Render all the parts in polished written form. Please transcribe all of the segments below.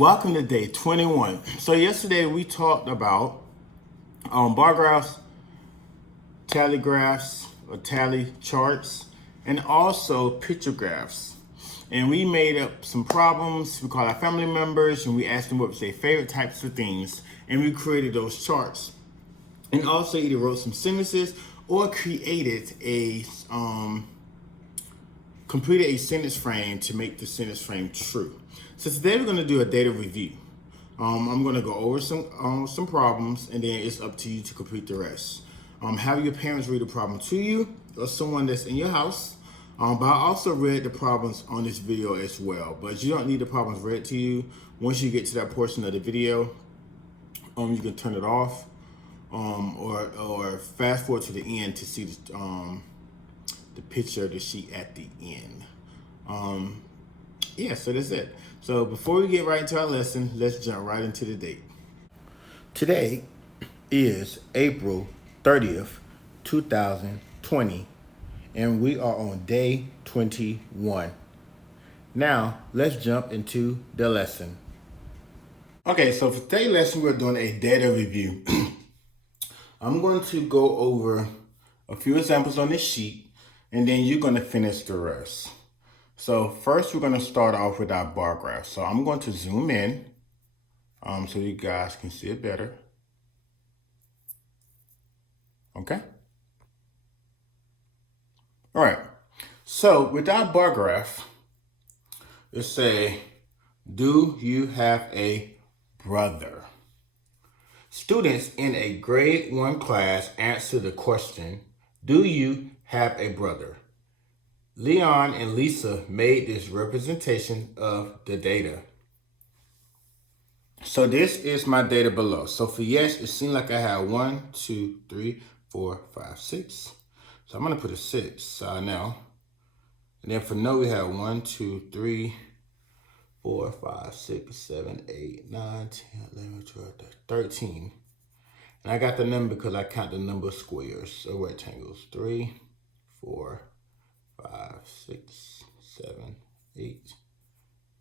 Welcome to day 21. So yesterday we talked about bar graphs, tally graphs, or tally charts, and also picture graphs. And we made up some problems. We called our family members and we asked them what was their favorite types of things, and we created those charts. And also either wrote some sentences or completed a sentence frame to make the sentence frame true. So today we're going to do a data review. I'm going to go over some problems, and then it's up to you to complete the rest. Have your parents read the problem to you or someone that's in your house. But I also read the problems on this video as well. But you don't need the problems read to you. Once you get to that portion of the video, you can turn it off, or fast forward to the end to see the picture of the sheet at the end. Yeah, so that's it. So before we get right into our lesson, let's jump right into the date. Today is April 30th, 2020, and we are on day 21. Now, let's jump into the lesson. Okay, so for today's lesson, we're doing a data review. I'm going to go over a few examples on this sheet, and then you're going to finish the rest. So first, we're going to start off with our bar graph. So I'm going to zoom in so you guys can see it better. Okay. All right. So with our bar graph, it say, do you have a brother? Students in a grade 1 class answer the question, do you have a brother? Leon and Lisa made this representation of the data. So this is my data below. So for yes, it seemed like I had 1, 2, 3, 4, 5, 6. So I'm going to put a 6 now. And then for no, we have 1, 2, 3, 4, 5, 6, 7, 8, 9, 10, 11, 12, 13. And I got the number because I count the number of squares or rectangles. 3, 4, 5, 6, 7, 8,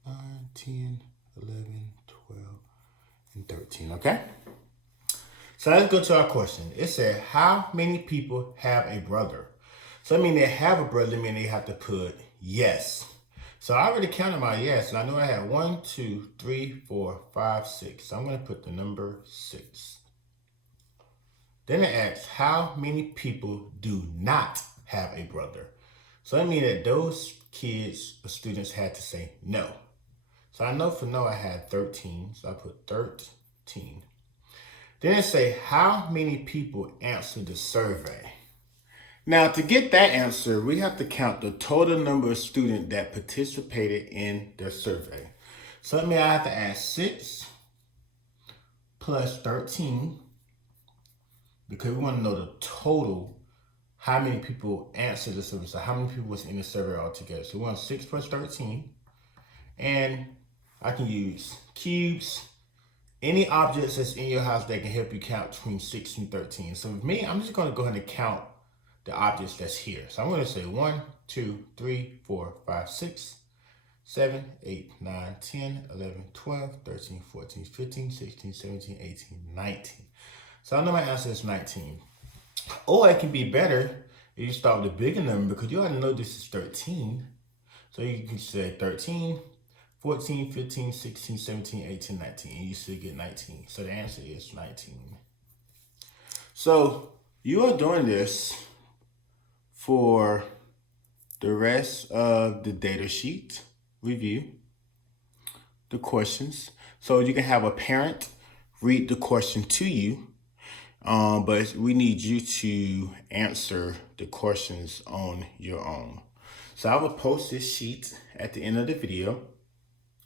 9, 10, 11, 12, and 13, okay? So let's go to our question. It said, how many people have a brother? So I mean they have a brother, I mean they have to put yes. So I already counted my yes, and I know I had 1, 2, 3, 4, 5, 6. So I'm going to put the number 6. Then it asks, how many people do not have a brother? So that means that those kids or students had to say no. So I know for no I had 13, so I put 13. Then it say, how many people answered the survey? Now to get that answer, we have to count the total number of students that participated in the survey. So that means I have to add 6 plus 13, because we want to know the total, how many people answered the survey, so how many people was in the survey altogether. So we want 6 plus 13, and I can use cubes, any objects that's in your house that can help you count between 6 and 13. So with me, I'm just going to go ahead and count the objects that's here. So I'm going to say 1, 2, 3, 4, 5, 6, 7, 8, 9, 10, 11, 12, 13, 14, 15, 16, 17, 18, 19. So I know my answer is 19. Or it can be better if you start with a bigger number, because you already know this is 13. So you can say 13, 14, 15, 16, 17, 18, 19, and you still get 19. So the answer is 19. So you are doing this for the rest of the data sheet review, the questions. So you can have a parent read the question to you, but we need you to answer the questions on your own. So I will post this sheet at the end of the video,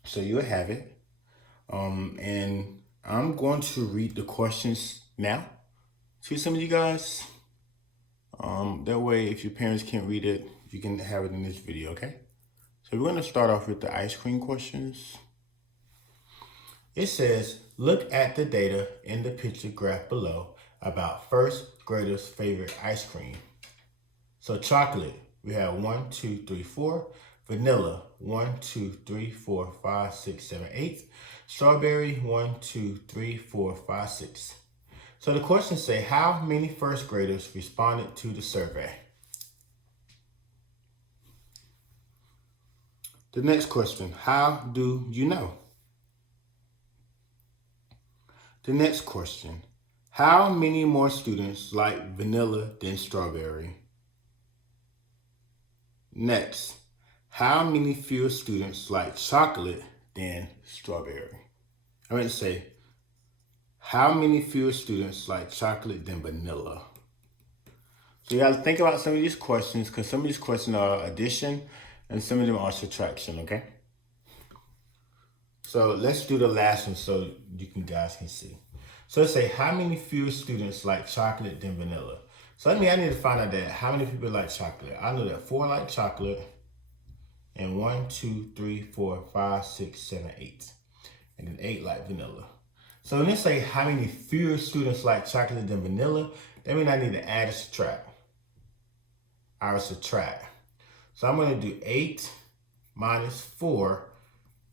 so you'll have it. And I'm going to read the questions now to some of you guys. That way, if your parents can't read it, you can have it in this video, okay? So we're going to start off with the ice cream questions. It says, look at the data in the picture graph below about first graders' favorite ice cream. So chocolate, we have 1, 2, 3, 4. Vanilla, 1, 2, 3, 4, 5, 6, 7, 8. Strawberry, 1, 2, 3, 4, 5, 6. So the questions say, how many first graders responded to the survey? The next question, how do you know? The next question, how many more students like vanilla than strawberry? Next, how many fewer students like chocolate than strawberry? I meant to say, how many fewer students like chocolate than vanilla? So you got to think about some of these questions, because some of these questions are addition and some of them are subtraction, okay? So let's do the last one so you guys can see. So let's say, how many fewer students like chocolate than vanilla? So I need to find out that how many people like chocolate. I know that 4 like chocolate, and 1, 2, 3, 4, 5, 6, 7, 8. And then 8 like vanilla. So when they say how many fewer students like chocolate than vanilla, that means I need to add or subtract. I will subtract. So I'm going to do 8 minus 4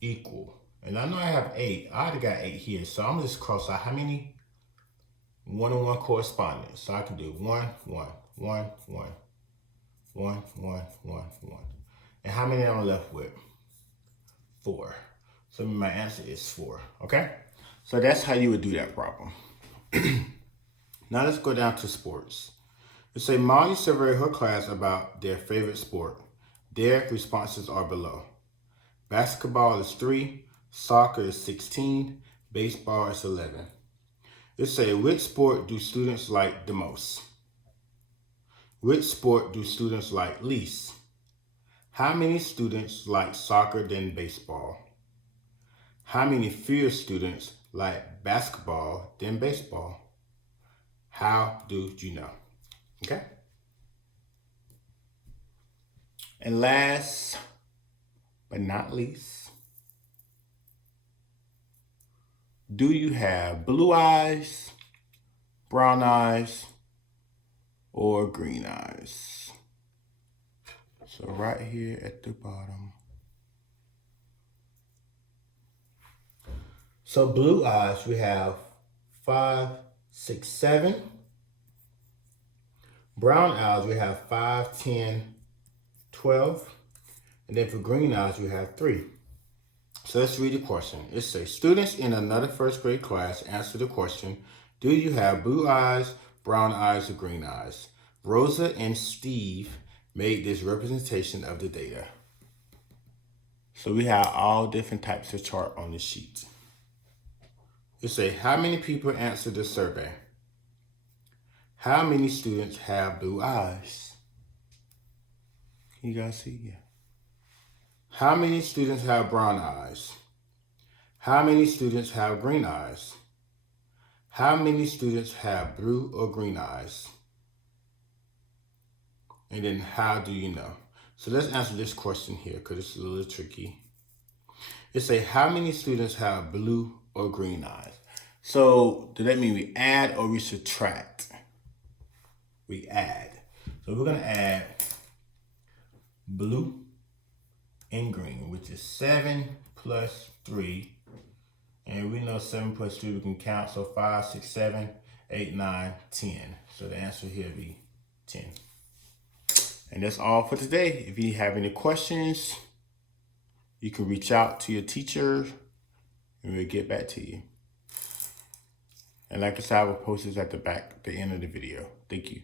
equal. And I know I have 8. I already got 8 here. So I'm going to just cross out how many 1-on-1 correspondence. So I can do 1, 1, 1, 1, 1, 1, 1, 1. And how many am I left with? 4. So my answer is 4. Okay? So that's how you would do that problem. Now let's go down to sports. It say Molly surveyed her class about their favorite sport. Their responses are below. Basketball is 3, soccer is 16, baseball is 11. It say, which sport do students like the most? Which sport do students like least? How many students like soccer than baseball? How many fewer students like basketball than baseball? How do you know? Okay. And last but not least, do you have blue eyes, brown eyes, or green eyes? So right here at the bottom. So blue eyes, we have 5, 6, 7. Brown eyes, we have 5, 10, 12. And then for green eyes, we have 3. So let's read the question. It says, students in another first grade class answer the question, do you have blue eyes, brown eyes, or green eyes? Rosa and Steve made this representation of the data. So we have all different types of chart on this sheet. It says, how many people answered the survey? How many students have blue eyes? Can you guys see? Yeah. How many students have brown eyes? How many students have green eyes? How many students have blue or green eyes? And then how do you know? So let's answer this question here because it's a little tricky. It says, how many students have blue or green eyes? So does that mean we add or we subtract? We add. So we're going to add blue and green, which is 7 plus 3. And we know 7 plus 3 we can count. So 5, 6, 7, 8, 9, 10. So the answer here will be 10. And that's all for today. If you have any questions, you can reach out to your teacher and we'll get back to you. And like I said, I will post this at the end of the video. Thank you.